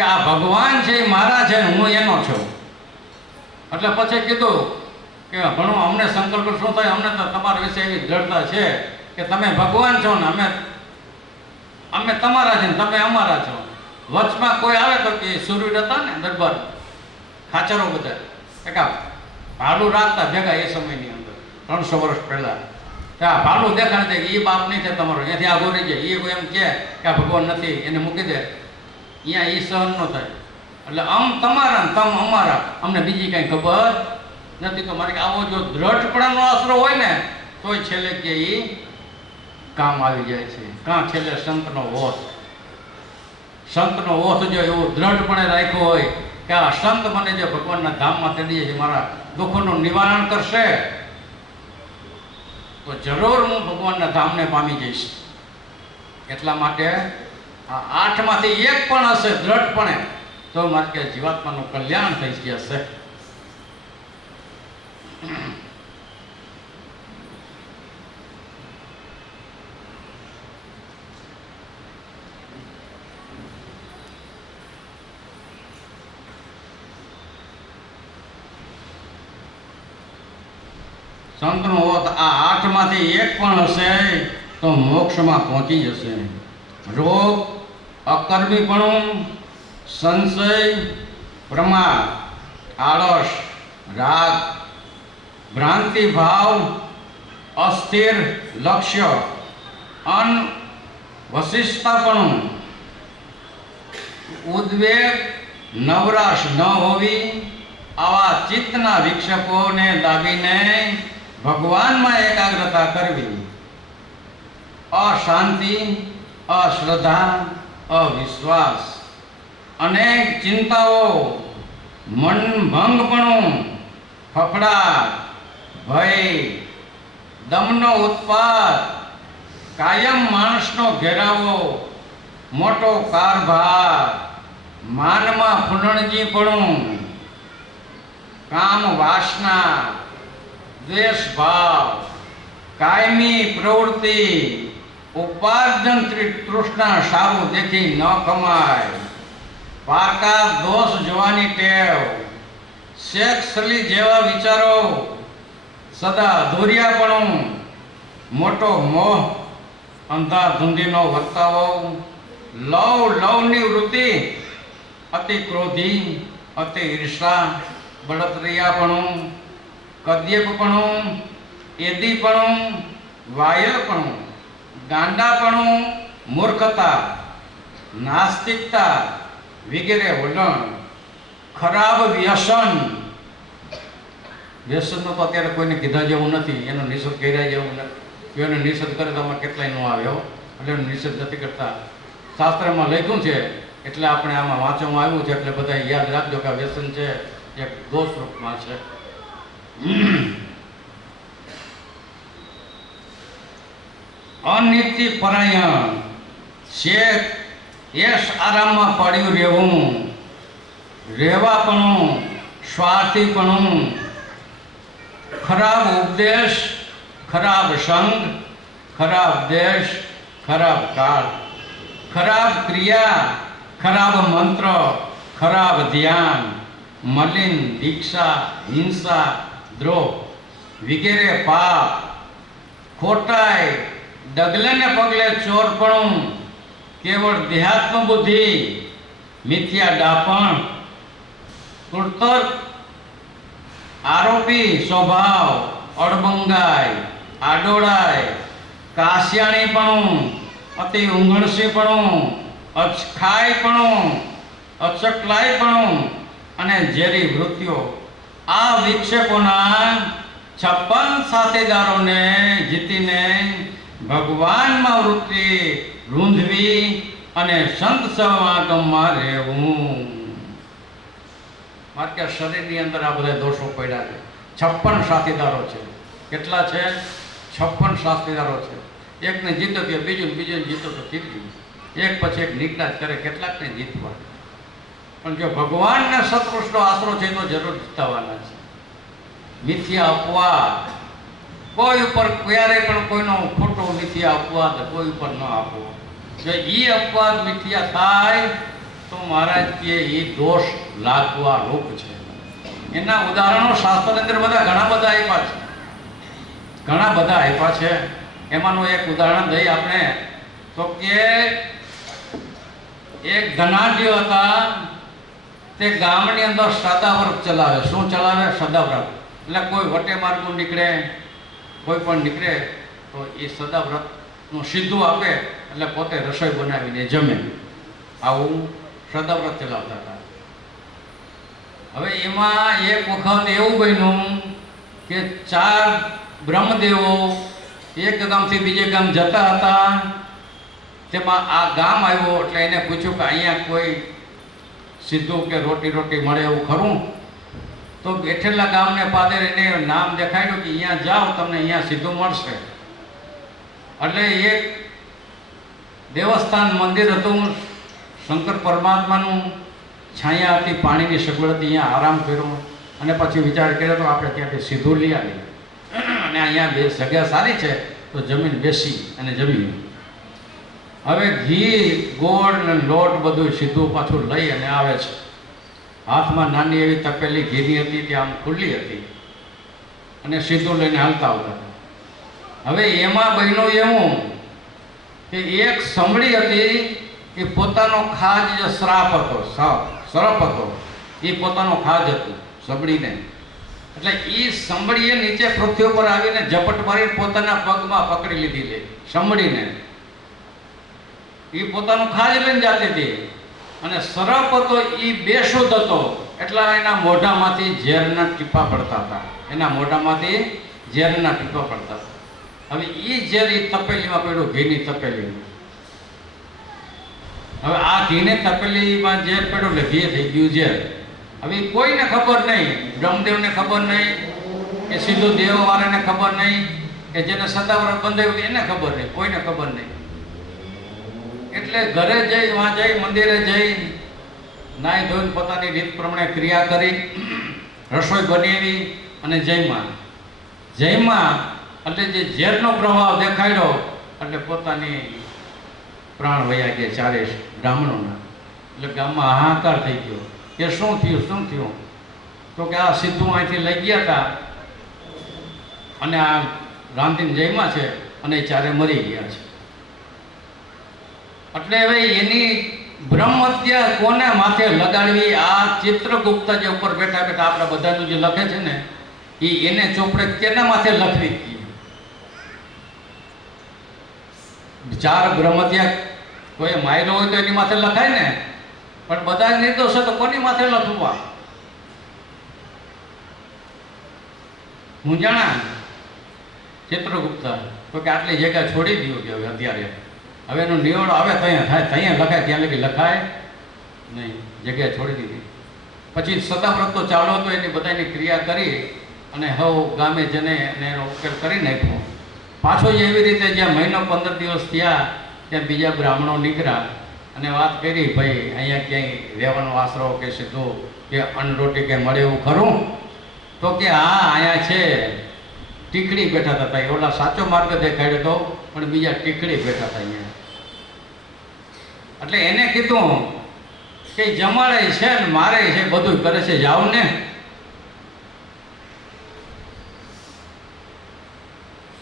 કે આ ભગવાન છે એ મારા છે ને હું એનો છું. એટલે પછી કીધું કે ભણો અમને શંકર શું થાય, અમને તો તમારા વિશે એવી દ્રઢતા છે કે તમે ભગવાન છો ને અમે તમારા છે ને તમે અમારા છો. વચમાં કોઈ આવે તો કે સુરવીર હતા ને દરબાર ખાચરો બધા એકા ભાડું રાખતા ભેગા એ સમયની અંદર 300 વર્ષ પહેલા ત્યાં ભાડું દેખાડે કે એ બાપ નહીં થાય તમારો, એથી આગો રહી જાય. એ કોઈ એમ કહે કે આ ભગવાન નથી એને મૂકી દે, અહીંયા એ સહન ન થાય. એટલે તમારા ને તમ અમારા, અમને બીજી કાંઈ ખબર નથી. તો મારે આવો જો દ્રઢપણાનો આશરો હોય ને તોય છેલ્લે કે એ કામ આવી જાય છે. કાં છેલ્લે સંતનો ઓથ જો એવો દ્રઢપણે રાખ્યો હોય કે આ સંત મને જે ભગવાનના ધામમાં તેડી છે, મારા દુઃખોનું નિવારણ કરશે, તો જરૂર હું ભગવાનના ધામને પામી જઈશ. એટલા માટે આ 8માંથી એક પણ હશે દ્રઢપણે તો મારે કે જીવાત્માનું કલ્યાણ થઈ જશે. સંતનો ઓથ આ 8માંથી એક પણ હશે તો મોક્ષમાં પહોંચી જશે. રોગ, અકર્મીપણું, સંશય, પ્રમાદ, આળસ, રાગ, ભ્રાંતિ ભાવ, અસ્થિર લક્ષ્ય, અનવશિષ્ટતાપણું, ઉદ્વેગ, નવરાશ ન હોવી, આવા ચિત્તના વિક્ષેપોને દાબીને ભગવાનમાં એકાગ્રતા કરવી. અશાંતિ, અશ્રદ્ધા, અવિશ્વાસ, અનેક ચિંતાઓ, મનભંગપણું, ફફડાટ, ભય, દમનો ઉત્પાદ, કાયમ માણસનો ઘેરાવો, મોટો કારભાર, માનમાં ફૂલણજીપણું, કામ વાસના, દ્વેષ ભાવ, કાયમી પ્રવૃત્તિ, ઉપાર્જન તૃષ્ણા સારું દેખી ન કમાય, પારકા દોષ જોવાની ટેવ, સેક્સલી જેવા વિચારો, સદા અધૂરિયાપણું, મોટો મોહ, અંધાધૂંધીનો વર્તાવો, લવની વૃત્તિ, અતિ ક્રોધી, અતિ ઈર્ષા, બળતરિયાપણું, કદ્યપપણું, એદીપણું, વાયલપણું, ગાંડાપણું, મૂર્ખતા, નાસ્તિકતા વગેરે વલણ, ખરાબ વ્યસન. વ્યસનનો તો અત્યારે કોઈને કીધા જેવું નથી, એનો નિષેધ કર્યા જેવું નથી. એનો નિષેધ કરે તો આમાં કેટલાય ન આવ્યો, એટલે એનો નિષેધ નથી કરતા. શાસ્ત્રમાં લખ્યું છે એટલે આપણે આમાં વાંચવામાં આવ્યું છે, એટલે બધા યાદ રાખજો કે આ વ્યસન છે એક દોષ રૂપમાં છે. અનિતિ પરાયણ, શેખ યશ આરામમાં પડ્યું રહેવાપણું, સ્વાર્થીપણું, ખરાબ ઉપદેશ, ખરાબ સંગ, ખરાબ દેશ, ખરાબ કાળ, ખરાબ ક્રિયા, ખરાબ મંત્ર, ખરાબ ધ્યાન, મલિન દીક્ષા, હિંસા, દ્રોહ વગેરે પાપ, ખોટાઈ, ડગલે ને પગલે ચોરપણું, કેવળ દેહાત્મ બુદ્ધિ, મિથ્યા ડાપણ, કૃતર્ક, આરોપી સ્વભાવ, અડબંગાઈ, આડોળાઈ, કાશિયાણીપણું, અતિ ઊંઘણસીપણું, અચખાઈપણું, અચકલાઈપણું અને ઝેરી વૃત્તિઓ. આ વિક્ષેપોના 56 સાથીદારોને જીતીને ભગવાનમાં વૃત્તિ રૂંધવી અને સંત સમાગમમાં રહેવું. મારે કે શરીરની અંદર આ બધા દોષો પડ્યા છે. 56 સાથીદારો છે. કેટલા છે? 56 સાથીદારો છે. એકને જીતો કે બીજું જીતો તો ત્રીજું, એક પછી એક નીકળા જ કરે, કેટલાકને જીતવા. પણ જો ભગવાનને સત્પુરુષનો આશરો છે તો જરૂર જીતવાના છે. મિથ્યા અપવાદ કોઈ ઉપર ક્યારેય પણ કોઈનો ખોટો મિથ્યા અપવાદ કોઈ ઉપર ન આપવો. જો એ અપવાદ મિથ્યા થાય તો મહારાજ કે એ દોષ લાગવા રૂપ છે. એના ઉદાહરણો શાસ્ત્રની અંદર બધા ઘણા બધા આપ્યા છે, ઘણા બધા આપ્યા છે. એમાંનું એક ઉદાહરણ દઈ આપણે તો કે એક ધનાઢ્ય હતા, તે ગામની અંદર સદાવ્રત ચલાવે. શું ચલાવે? સદાવ્રત. એટલે કોઈ વટે માર્ગું નીકળે, કોઈ પણ નીકળે તો એ સદાવ્રતનું સીધું આપે, એટલે પોતે રસોઈ બનાવીને જમે. આવું સદાવ્રત ચલાવતા હતા. હવે એમાં એક વખત એવું બન્યું કે 4 બ્રહ્મદેવો એક ગામથી બીજે ગામ જતા હતા. તેમાં આ ગામ આવ્યો એટલે એને પૂછ્યું કે અહીંયા કોઈ સીધું કે રોટી મળે એવું ખરું? તો બેઠેલા ગામને પાદર એને નામ દેખાડ્યું કે અહીંયા જાઓ, તમને અહીંયા સીધું મળશે. એટલે એક દેવસ્થાન મંદિર હતું શંકર પરમાત્માનું, છાયા હતી, પાણીની સગવડ હતી, અહીંયા આરામ કર્યો અને પછી વિચાર કર્યો તો આપણે ત્યાંથી સીધું લઈ આવીએ અને અહીંયા બે જગ્યા સારી છે તો જમીન બેસી અને જમીએ. હવે ઘી, ગોળ ને લોટ બધું સીધું પાછું લઈ અને આવે છે. હાથમાં નાની એવી તપેલી ઘીની હતી, ત્યાં આમ ખુલ્લી હતી અને સીધું લઈને હાલતા આવતા હતા. હવે એમાં બન્યું એવું કે એક સમડી હતી, એ પોતાનો ખાજ જે શ્રાપ હતો, સરપ હતો, એ પોતાનો ખાજ હતું સમડીને. એટલે એ સમડીએ નીચે પૃથ્વી ઉપર આવીને ઝપટ મારી પોતાના પગમાં પકડી લીધી લે સમડીને. એ પોતાનું ખાજ લઈને જાતી હતી અને સરપ હતો એ બેશુદ્ધ હતો, એટલા એના મોઢામાંથી ઝેરના ટીપા પડતા હતા. એના મોઢામાંથી ઝેરના ટીપા પડતા હતા. હવે એ ઝેર એ તપેલીમાં પડ્યું, ઘીની તપેલીમાં. હવે આ ઘીને તપેલીમાં ઝેર પડ્યું એટલે ઘી થઈ ગયું ઝેર. હવે કોઈને ખબર નહીં, બ્રહ્મદેવને ખબર નહીં, કે સીધું દેવવાળાને ખબર નહીં, કે જેને સદાવ્રત બંધાવ્યું એને ખબર નહીં, કોઈને ખબર નહીં. એટલે ઘરે જઈ, વાં જઈ, મંદિરે જઈ, નાહી ધોઈને પોતાની રીત પ્રમાણે ક્રિયા કરી, રસોઈ બનાવી અને જયમાં એટલે જે ઝેરનો પ્રભાવ દેખાડ્યો એટલે પોતાની પ્રાણ વયા ગયા ચારે બ્રાહ્મણોના. એટલે ગામમાં હાહાકાર થઈ ગયો કે શું થયું? તો કે આ સીધું અહીંથી લઈ ગયા હતા અને આ રાંધીને જયમાં છે અને એ ચારે મરી ગયા છે. એટલે હવે એની બ્રહ્મ હત્યા કોને માથે લગાડવી? આ ચિત્રગુપ્ત જે ઉપર બેઠા બેઠા આપણા બધાનું જે લખે છે ને, એને ચોપડે કેના માથે લખવી? 4 બ્રહ્મ હત્યા કોઈ માર્યો હોય તો એની માથે લખાય ને, પણ બધા નિર્દોષ તો કોની માથે લખવા? હું જાણા ચિત્રગુપ્ત તો કે આટલી જગ્યા છોડી દઉં કે હવે અત્યારે હવે એનો નિવડો આવે ત્યાં થાય, ત્યાં લખાય, ત્યાં લગી લખાય નહીં, જગ્યા છોડી દીધી. પછી સદાવ્રત તો ચાલુ હતો, એની બધાની ક્રિયા કરી અને હવ ગામે જને એનો ઉકેલ કરી નાખ્યો. પાછો એવી રીતે જ્યાં મહિનો 15 દિવસ થયા ત્યાં બીજા બ્રાહ્મણો નીકળ્યા અને વાત કરી, ભાઈ અહીંયા ક્યાંય રહેવાનો આશરો કે સીધું કે અન્ન રોટી કે મળે એવું ખરું? તો કે હા, અહીંયા છે. ટીકડી બેઠા હતા, ઓલા સાચો માર્ગ દેખાડ્યો હતો પણ બીજા ટીકડી બેઠા હતા અહીંયા. એટલે એને કીધું કે જમાડે છે ને મારે છે, બધું કરે છે, જાવ ને.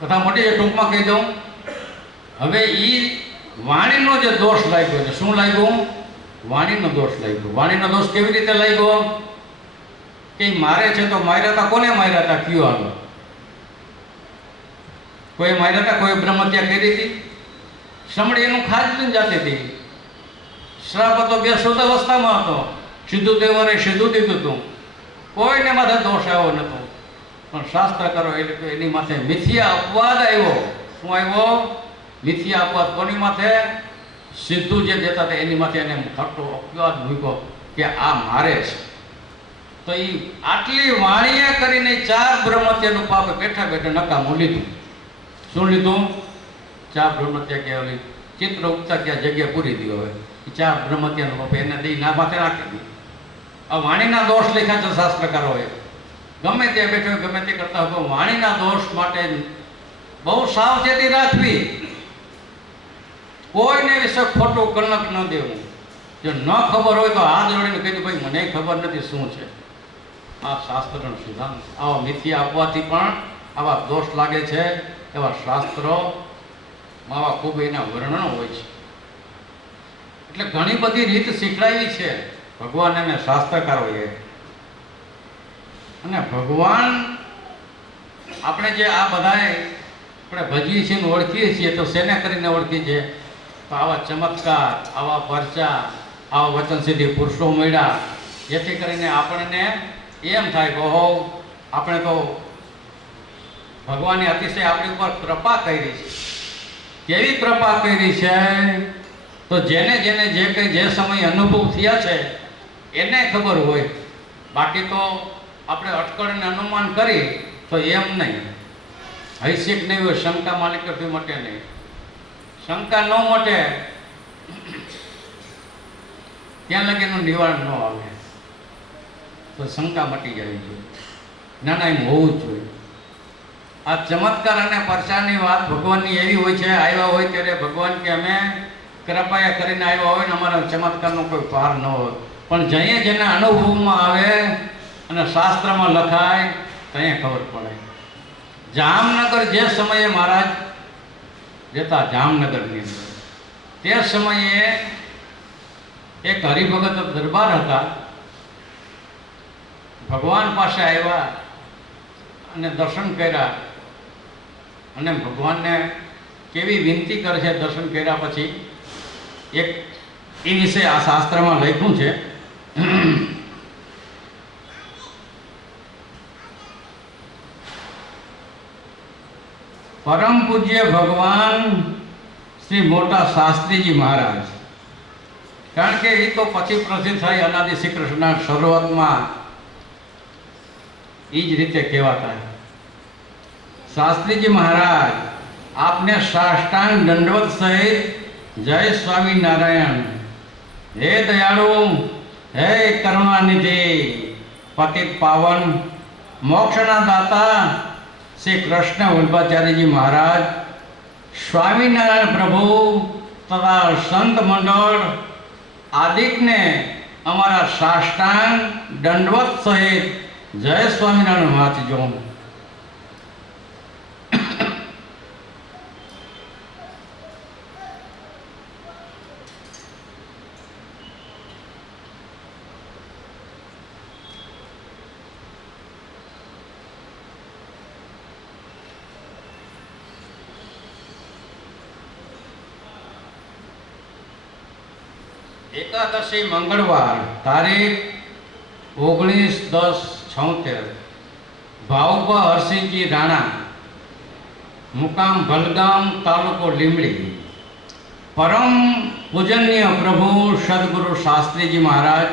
કથા મોટી ટૂંકમાં કહી દઉં. હવે એ વાણીનો જે દોષ લાગ્યો છે, શું લાગ્યું? વાણીનો દોષ લાગ્યો. વાણીનો દોષ કેવી રીતે લાગ્યો? કે મારે છે તો માર્યા હતા. કોને માર્યા હતા? કયો આગળ? કોઈ માર્યા હતા? કોઈ બ્રહ્મ હત્યા કરી હતી? સમડી એનું ખાજ લઈને જતી હતી. શ્રાપ હતો, બેશુદ્ધ અવસ્થામાં હતો. સીધું દેવરે સીધું દીધું હતું, કોઈને માથે દોષ આવ્યો નહોતો. પણ શાસ્ત્ર કરો એટલે એની માથે મિથ્યા અપવાદ આવ્યો. શું આવ્યો? મિથ્યા અપવાદ. કોની માથે? સીધું જે દેતા હતા એની માથે એને ખોટો અપવાદ મૂક્યો કે આ મારે છે. તો એ આટલી વાણીએ કરીને 4 બ્રહ્મત્યાનું પાપ બેઠા બેઠા નકામું લીધું. શું લીધું? 4 બ્રહ્મત્યા કહેવાય. ચિત્રગુપ્ત ક્યાં જગ્યા પૂરી દી. હવે 4 બ્રહ્મત્યાનું પાપ એને દઈ ના માથે નાખી દી. આ વાણીના દોષ લખ્યા છે શાસ્ત્રકારોએ. ગમે ત્યાં બેઠો ગમે તે કરતા હોય, વાણીના દોષ માટે બહુ સાવચેતી રાખવી. કોઈને વિશે ખોટું કલંક ન દેવું. જો ન ખબર હોય તો હાથ જોડીને કહી દે, ભાઈ મને ખબર નથી શું છે. આ શાસ્ત્રનો સિદ્ધાંત. આવા મિથ્યા આપવાથી પણ આવા દોષ લાગે છે. એવા શાસ્ત્રો આવા ખૂબ એના વર્ણનો હોય છે. એટલે ઘણી બધી રીત શીખડાવી છે ભગવાન અને શાસ્ત્રકારોએ. અને ભગવાન આપણે જે આ બધાએ આપણે ભજીએ છીએ ને ઓળખીએ છીએ, તો શેને કરીને ઓળખીએ છીએ? તો આવા ચમત્કાર, આવા પરચા, આવા વચનસિદ્ધિ પુરુષો મળ્યા, જેથી કરીને આપણને એમ થાય કે ઓહો, આપણે તો ભગવાનની અતિશય આપણી ઉપર કૃપા કરી છે. કેવી કૃપા કરી છે? તો જેને જેને જે કંઈ જે સમય અનુભવ થયા છે એને ખબર હોય. બાકી તો આપણે અટકળને અનુમાન કરી તો એમ નહીં. હૈસિક નહીં હોય, શંકા માલિક કરતી મટે નહીં. શંકા ન મટે ત્યાં લગીનું નિવારણ ન આવે, તો શંકા મટી જવી જોઈએ. ના ના, એમ હોવું જ જોઈએ. આ ચમત્કાર અને પરચાની વાત ભગવાનની એવી હોય છે, આવ્યા હોય ત્યારે ભગવાન કે અમે કૃપાયા કરીને આવ્યા હોય ને અમારા ચમત્કારનો કોઈ પાર ન હોય. પણ જઈએ જેના અનુભવમાં આવે અને શાસ્ત્રમાં લખાય ત્યાં ખબર પડે. જામનગર જે સમયે મહારાજ રહેતા, જામનગરની અંદર, તે સમયે એક હરિભગત દરબાર હતા. ભગવાન પાસે આવ્યા અને દર્શન કર્યા, અને ભગવાનને કેવી વિનંતી કરે છે દર્શન કર્યા પછી. એક એ વિશે આ શાસ્ત્રમાં લખ્યું છે. પરમ પૂજ્ય ભગવાન શ્રી મોટા શાસ્ત્રીજી મહારાજ, કારણ કે એ તો પછી પ્રસિદ્ધ થઈ અનાદિ શ્રી કૃષ્ણ શરૂઆતમાં એ જ રીતે કહેવાતા. શાસ્ત્રીજી મહારાજ આપને સાષ્ટાંગ દંડવત સહિત જય સ્વામિનારાયણ. હે દયાળુ, હે કરુણાનિધિ, પતિત પાવન, મોક્ષના દાતા શ્રી કૃષ્ણ વલ્ભાચાર્યજી મહારાજ, સ્વામિનારાયણ પ્રભુ તથા સંત મંડળ આદિકને અમારા સાષ્ટાંગ દંડવત સહિત જય સ્વામિનારાયણ વાંચજો. એકાદશી મંગળવાર તારીખ 19/10/76, ભાઉભા હરસિંહજી રાણા, મુકામ ભલગામ, તાલુકો લીંબડી. પરમ પૂજનીય પ્રભુ સદગુરુ શાસ્ત્રીજી મહારાજ,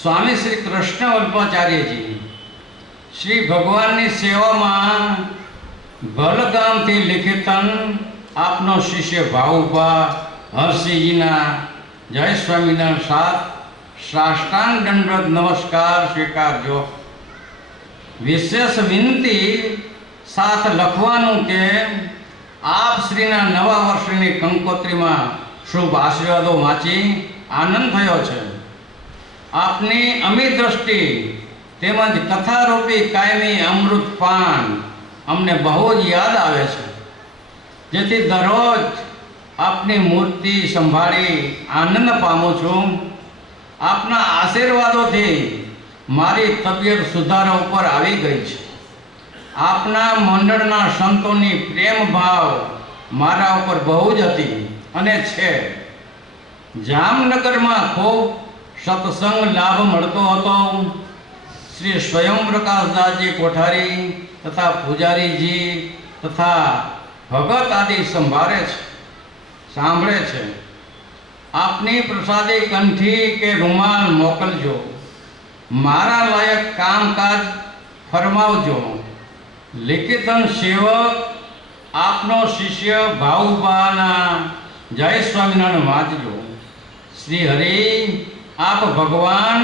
સ્વામી શ્રી કૃષ્ણ વલ્ભાચાર્યજી શ્રી ભગવાનની સેવામાં ભલગામથી લિખિતન આપનો શિષ્ય ભાઉભા હરસિંહજીના જય સ્વામિનારાયણ સાથ સાષ્ટાંગ દંડવત નમસ્કાર સ્વીકારજો. વિશેષ વિનંતી સાથ લખવાનું કે આપ શ્રીના નવા વર્ષની કંકોત્રીમાં શુભ આશીર્વાદો વાંચી આનંદ થયો છે. આપની અમી દ્રષ્ટિ તેમજ કથારૂપી કાયમી અમૃત પાન અમને બહુ જ યાદ આવે છે, જેથી દરરોજ આપની મૂર્તિ સંભાળી આનંદ પામું છું. આપના આશીર્વાદોથી મારી તબિયત સુધારા ઉપર આવી ગઈ છે. આપના મંડળના સંતોની પ્રેમ ભાવ મારા ઉપર બહુ જ હતી અને છે. જામનગરમાં ખૂબ સત્સંગ લાભ મળતો હતો. શ્રી સ્વયં પ્રકાશદાસજી કોઠારી તથા પૂજારીજી તથા ભગત આદિ સાંભળે છે. આપની પ્રસાદી કંઠી કે રૂમાલ મોકલજો. મારા લાયક કામકાજ ફરમાવજો. લિખિતન સેવક આપનો શિષ્ય ભાઉભાના જય સ્વામિનારાયણ વાંચજો. શ્રી હરિ, આપ ભગવાન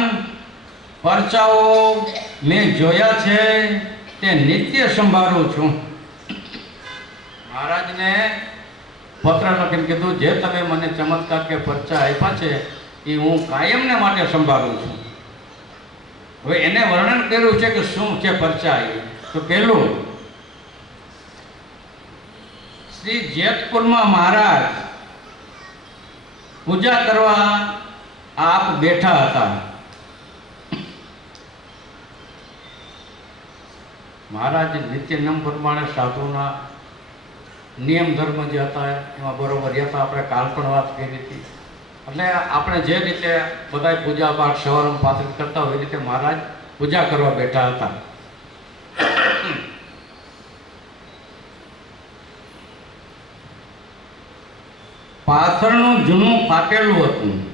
પરચાઓ મેં જોયા છે તે નિત્ય સંભાળું છું. મહારાજને પત્ર લખીને કીધું, જે તમે મને ચમત્કાર કે પરચા આપ્યા છે એ હું કાયમને માટે સંભાળું છું. હવે એને વર્ણન કર્યું છે કે શું છે પરચાઈ. તો પહેલું, શ્રી જેતપુરમાં મહારાજ પૂજા કરવા આપ બેઠા હતા. મહારાજ નિત્ય નિયમ પ્રમાણે સાધુના નિયમ ધર્મ જે હતા એમાં બરોબર હતા. આપણે કાલ પણ વાત કરી હતી. એટલે આપણે જે રીતે બધા પૂજા પાઠ સવારમાં પાછળ કરતા હોય એ રીતે મહારાજ પૂજા કરવા બેઠા હતા. પાથરનું જૂનું ફાટેલું હતું.